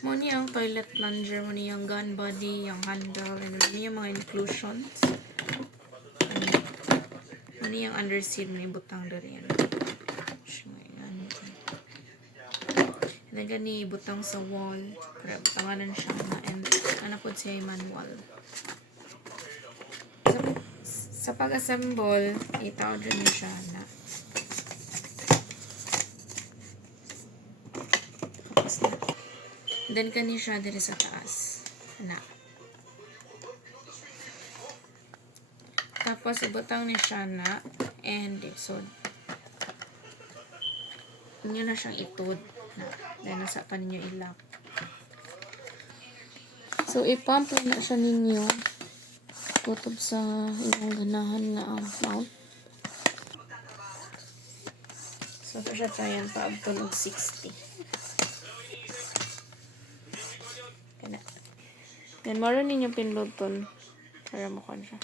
Mo ni ang toilet plunger, mo ni ang gun body, yung handle, and mo ni yung mga inclusions. Mo ni yung underseal, mo ni butang dari yan. And then gani butang sa wall, para butanganan siya na, and ano po siya yung manual. Sa pag-assemble, itaw dyan niya siya na. Then kani siya dito sa taas na. Tapos ibutang ni siya na, and so inyo na siyang itod na. Then nasa pa ninyo ilap. So ipump na siya ninyo kutob sa inyong ganahan na ang mount. So ito siya tayan pa up to 60. Then, maro ninyo pinluton para makuha siya.